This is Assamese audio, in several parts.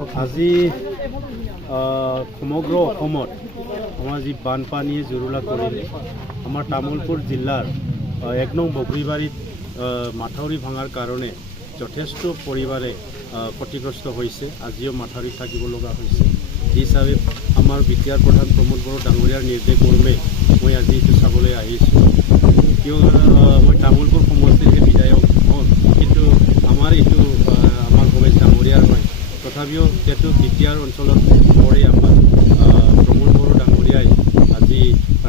আজি সমগ্ৰ অসমত আমাৰ যি বানপানীয়ে জুৰুলা কৰিলে আমাৰ তামোলপুৰ জিলাৰ 1 নং বগৰীবাৰীত মাথাউৰি ভাঙাৰ কাৰণে যথেষ্ট পৰিবাৰে ক্ষতিগ্ৰস্ত হৈছে। আজিও মাথাউৰিত থাকিব লগা হৈছে। যি হিচাপে আমাৰ বিটিআৰ প্ৰধান প্ৰমোদ বড়ো ডাঙৰীয়াৰ নিৰ্দেশ মৰ্মে মই আজি এইটো চাবলৈ আহিছোঁ। কিয় মই তামোলপুৰ সমষ্টিৰ বিধায়ক হওঁ, কিন্তু আমাৰ এইটো আমাৰ ভৱেশ ডাঙৰীয়াৰ হয়। তথাপিও যিহেতু বিটিআৰ অঞ্চলত পৰে আমাৰ প্ৰমোদ বড়ো ডাঙৰীয়াই আজি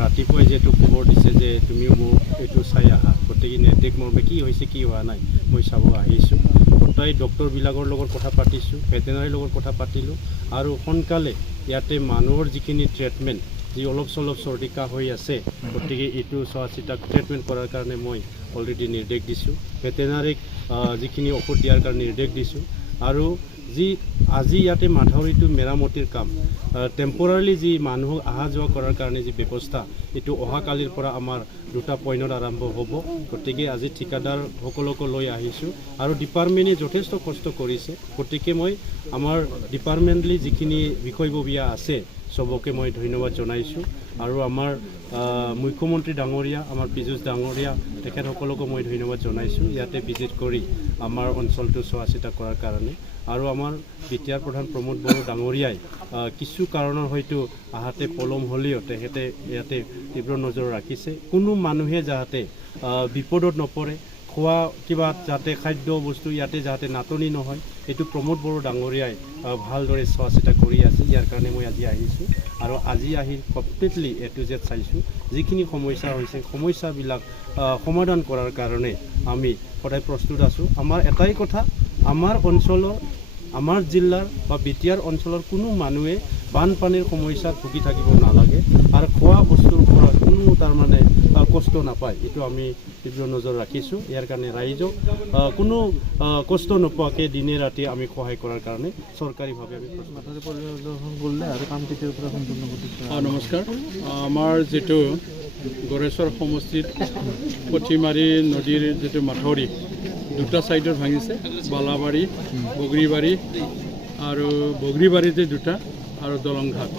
ৰাতিপুৱাই যিহেতু খবৰ দিছে যে তুমিও মোক এইটো চাই আহা, গতিকে নিৰ্দেশ মৰ্মে কি হৈছে কি হোৱা নাই মই চাব আহিছোঁ। গোটাই ডক্টৰবিলাকৰ লগত কথা পাতিছোঁ, ভেটেনাৰীৰ লগত কথা পাতিলোঁ আৰু সোনকালে ইয়াতে মানুহৰ যিখিনি ট্ৰিটমেণ্ট যি অলপ চলপ চৰ্দি কাহ হৈ আছে, গতিকে এইটো চোৱা চিতা ট্ৰিটমেণ্ট কৰাৰ কাৰণে মই অলৰেডি নিৰ্দেশ দিছোঁ। ভেটেনাৰীক যিখিনি ঔষধ দিয়াৰ কাৰণে নিৰ্দেশ দিছোঁ আৰু যি আজি ইয়াতে মাথাউৰিটো মেৰামতিৰ কাম টেম্পৰাৰীলি যি মানুহক অহা যোৱা কৰাৰ কাৰণে যি ব্যৱস্থা, এইটো অহাকালিৰ পৰা আমাৰ 2টা পইণ্টত আৰম্ভ হ'ব। গতিকে আজি ঠিকাদাৰসকলকো লৈ আহিছোঁ আৰু ডিপাৰ্টমেণ্টে যথেষ্ট কষ্ট কৰিছে। গতিকে মই আমাৰ ডিপাৰ্টমেণ্টলি যিখিনি বিষয়ববীয়া আছে চবকে মই ধন্যবাদ জনাইছোঁ আৰু আমাৰ মুখ্যমন্ত্ৰী ডাঙৰীয়া, আমাৰ পীযুষ ডাঙৰীয়া, তেখেতসকলকো মই ধন্যবাদ জনাইছোঁ ইয়াতে ভিজিট কৰি আমাৰ অঞ্চলটো চোৱা চিতা কৰাৰ কাৰণে। আৰু আমাৰ বিটিআৰ প্ৰধান প্ৰমোদ বড়ো ডাঙৰীয়াই কিছু কাৰণৰ হয়তো আহাতে পলম হ'লেও তেখেতে ইয়াতে তীব্ৰ নজৰ ৰাখিছে। কোনো মানুহে যাতে বিপদত নপৰে, খোৱা কিবা যাতে খাদ্য বস্তু ইয়াতে যাতে নাটনি নহয়, এইটো প্ৰমোদ বড়ো ডাঙৰীয়াই ভালদৰে চোৱা চিতা কৰি আছে। ইয়াৰ কাৰণে মই আজি আহিছোঁ আৰু আজি আহি কমপ্লিটলি A to Z চাইছোঁ। যিখিনি সমস্যা হৈছে সমস্যাবিলাক সমাধান কৰাৰ কাৰণে আমি সদায় প্ৰস্তুত আছোঁ। আমাৰ এটাই কথা, আমাৰ অঞ্চলৰ, আমাৰ জিলাৰ বা বিটিআৰ অঞ্চলৰ কোনো মানুহে বানপানীৰ সমস্যাত ভুগি থাকিব নালাগে আৰু খোৱা বস্তুৰ পৰা কোনো তাৰমানে কষ্ট নাপায়, এইটো আমি তীব্ৰ নজৰ ৰাখিছোঁ। ইয়াৰ কাৰণে ৰাইজক কোনো কষ্ট নোপোৱাকৈ দিনে ৰাতি আমি সহায় কৰাৰ কাৰণে চৰকাৰীভাৱে আমি পৰিদৰ্শন কৰিলে আৰু কাম কেতিয়াৰ পৰা সম্পূৰ্ণ কৰিছে। নমস্কাৰ। আমাৰ যিটো গড়েশ্বৰ সমষ্টিত পুঠিমাৰী নদীৰ যিটো মাথাউৰি 2টা ছাইডত ভাঙিছে, বালাবাৰী, বগৰীবাৰী আৰু বগৰীবাৰীতে 2টা আৰু দলংঘাট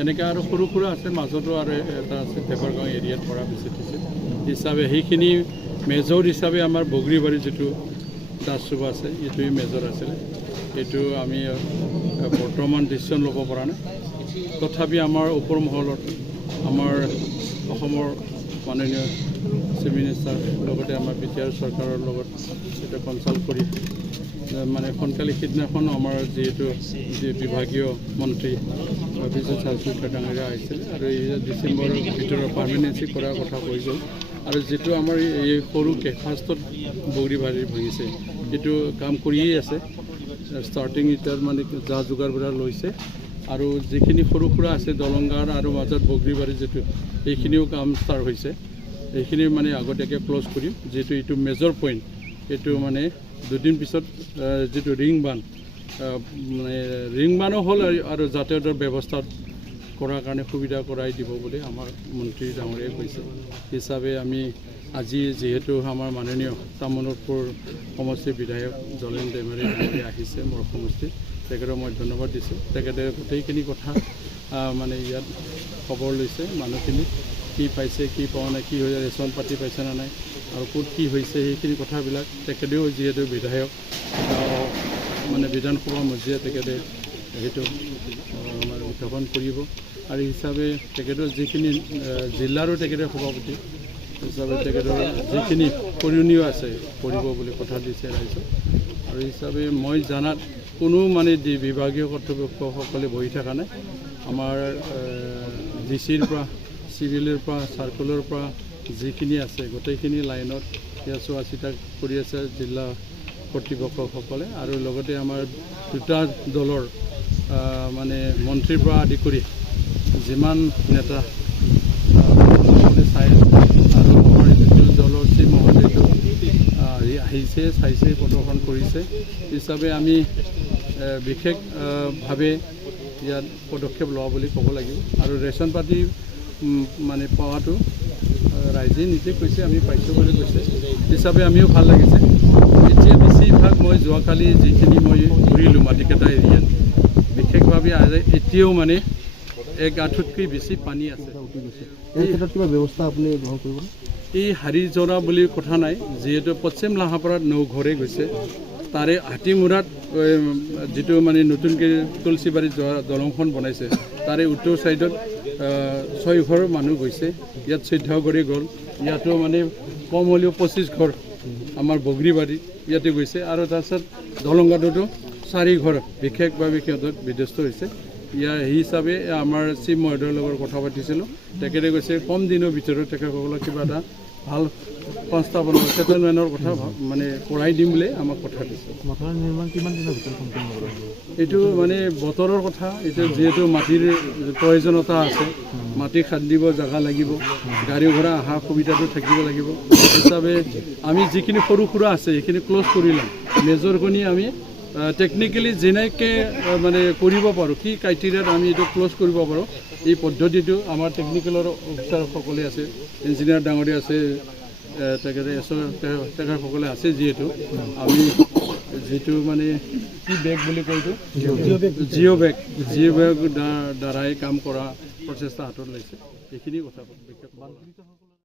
এনেকৈ আৰু সৰু সুৰা আছে, মাজতো আৰু এটা আছে টেপাৰগাঁও এৰিয়াত পৰা বিচিত হৈছে হিচাপে সেইখিনি মেজৰ হিচাপে আমাৰ বগৰীবাৰীৰ যিটো দাসচুবা আছে এইটোৱে মেজৰ আছিলে। এইটো আমি বৰ্তমান ডিচিশ্যন ল'ব পৰা নাই। তথাপি আমাৰ ওপৰ মহলত আমাৰ অসমৰ মাননীয় চিফ মিনিষ্টাৰ লগতে আমাৰ বিটিআৰ চৰকাৰৰ লগত এটা কনচাল্ট কৰি মানে সোনকালে সিদিনাখন আমাৰ যিহেতু বিভাগীয় মন্ত্ৰী পীযুষ ডাঙৰীয়া আহিছিল আৰু এই ডিচেম্বৰৰ ভিতৰত পাৰ্মানেঞ্চি কৰাৰ কথা কৈ গ'ল। আৰু যিটো আমাৰ এই সৰুকৈ ফাৰ্ষ্টত বগৰীবাৰী ভাঙিছে এইটো কাম কৰিয়েই আছে, ষ্টাৰ্টিং এতিয়া মানে যা যোগাৰবিলাক লৈছে আৰু যিখিনি সৰু সুৰা আছে দলংঘাট আৰু মাজত বগৰীবাৰী যিটো এইখিনিও কাম ষ্টাৰ্ট হৈছে। এইখিনি মানে আগতীয়াকৈ ক্ল'জ কৰিম, যিহেতু এইটো মেজৰ পইণ্ট। এইটো মানে 2 দিন পিছত যিটো ৰিং বানো হ'ল আৰু যাতায়াতৰ ব্যৱস্থা কৰাৰ কাৰণে সুবিধা কৰাই দিব বুলি আমাৰ মন্ত্ৰী ডাঙৰীয়াই কৈছে। হিচাপে আমি আজি যিহেতু আমাৰ মাননীয় তামোলপুৰ সমষ্টিৰ বিধায়ক জলেন ডেমাৰী আহিছে মোৰ সমষ্টিত, তেখেতক মই ধন্যবাদ দিছোঁ। তেখেতে গোটেইখিনি কথা মানে ইয়াত খবৰ লৈছে, মানুহখিনি কি পাইছে কি পোৱা নাই, কি হৈ ৰেচন পাতি পাইছে নে নাই আৰু ক'ত কি হৈছে সেইখিনি কথাবিলাক তেখেতেও যিহেতু বিধায়ক মানে বিধানসভা মজিয়াত তেখেতে সেইটো মানে উত্থাপন কৰিব আৰু হিচাপে তেখেতৰ যিখিনি জিলাৰো তেখেতে সভাপতি হিচাপে তেখেতৰ যিখিনি কৰিণীয় আছে কৰিব বুলি কথা দিছে ৰাইজক। আৰু হিচাপে মই জানাত কোনো মানে বিভাগীয় কৰ্তৃপক্ষসকলে বহি থকা নাই। আমাৰ ডিচিৰ পৰা, চিভিলৰ পৰা, চাৰ্কুলৰ পৰা যিখিনি আছে গোটেইখিনি লাইনত চোৱা চিতা কৰি আছে জিলা কৰ্তৃপক্ষসকলে আৰু লগতে আমাৰ 2টা দলৰ মানে মন্ত্ৰীৰ পৰা আদি কৰি যিমান নেতা চাই আৰু আমাৰ যিটো দলৰ চিফ মহোদয়টো আহিছে, চাইছে, প্ৰদৰ্শন কৰিছে হিচাপে আমি বিশেষভাৱে ইয়াত পদক্ষেপ লোৱা বুলি ক'ব লাগিব। আৰু ৰেচন পাতি মানে পোৱাটো ৰাইজে নিজে কৈছে, আমি পাইছোঁ বুলি কৈছে হিচাপে আমিও ভাল লাগিছে। এতিয়া বেছিভাগ মই যোৱাকালি যিখিনি মই ঘূৰিলোঁ মাটিকাটা এৰিয়াত বিশেষভাৱে এতিয়াও মানে এক আঁঠুতকৈ বেছি পানী আছে। এই ক্ষেত্ৰত কিবা ব্যৱস্থা আপুনি গ্ৰহণ কৰিব? এই হাৰি জৰা বুলি কথা নাই, যিহেতু পশ্চিম লাহাপাৰাত নৌঘৰে গৈছে, তাৰে হাতীমূৰাত যিটো মানে নতুনকৈ তুলসীবাৰীত যোৱা দলংখন বনাইছে, তাৰে উত্তৰ ছাইডত 6 ঘৰ মানুহ গৈছে, ইয়াত 14 ঘৰে গ'ল, ইয়াতো মানে কম হ'লেও 25 ঘৰ আমাৰ বগৰীবাৰী ইয়াতে গৈছে, আৰু তাৰপিছত দলংঘাটতো 4 ঘৰ বিশেষভাৱে সিহঁতত বিধ্বস্ত হৈছে। ইয়াৰ সেই হিচাপে আমাৰ চিফ মহোদয়ৰ লগত কথা পাতিছিলোঁ, তেখেতে কৈছে কম দিনৰ ভিতৰত তেখেতসকলক কিবা এটা ভাল সংস্থাপনৰ ছেটেলমেণ্টৰ কথা মানে কৰাই দিম বুলি আমাক কথা দিছে। মথাউৰি নিৰ্মাণ কিমান দিনৰ ভিতৰত সম্পূৰ্ণ হ'ব? এইটো মানে বতৰৰ কথা, এতিয়া যিহেতু মাটিৰ প্ৰয়োজনীয়তা আছে, মাটি খান্দিব জেগা লাগিব, গাড়ী ঘোঁৰা অহা সুবিধাটো থাকিব লাগিব, হিচাপে আমি যিখিনি সৰু সুৰা আছে সেইখিনি ক্ল'জ কৰি ল'ম। মেজৰখিনি আমি টেকনিকেলি যেনেকৈ মানে কৰিব পাৰোঁ, কি ক্ৰাইটেৰিয়াত আমি এইটো ক্ল'জ কৰিব পাৰোঁ, এই পদ্ধতিটো আমাৰ টেকনিকেলৰ অফিচাৰসকলে আছে, ইঞ্জিনিয়াৰ ডাঙৰীয়া আছে, তেখেতসকলে আছে, যিহেতু আমি যিটো মানে কি বেগ বুলি কয় এইটো জিঅ' বেগ দ্বাৰাই কাম কৰা প্ৰচেষ্টা হাতত লৈছে। এইখিনি কথা বিশেষ